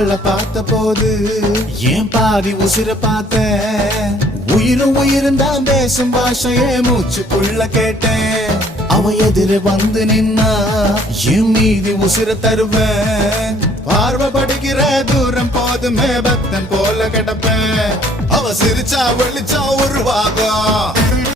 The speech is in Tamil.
அவளை பார்த்த போது ஏன் பாதி உசிர பார்த்த உயிரும் தான் பேசும் பாஷையே மூச்சுக்குள்ள கேட்டேன் அவ எதிர வந்து நின்னா என் மீதி உசிர தருவேன் பார்வை படிக்கிற தூரம் போதுமே பக்தன் போல கிடப்பேன் அவ சிரிச்சா வெளிச்சா உருவாகும்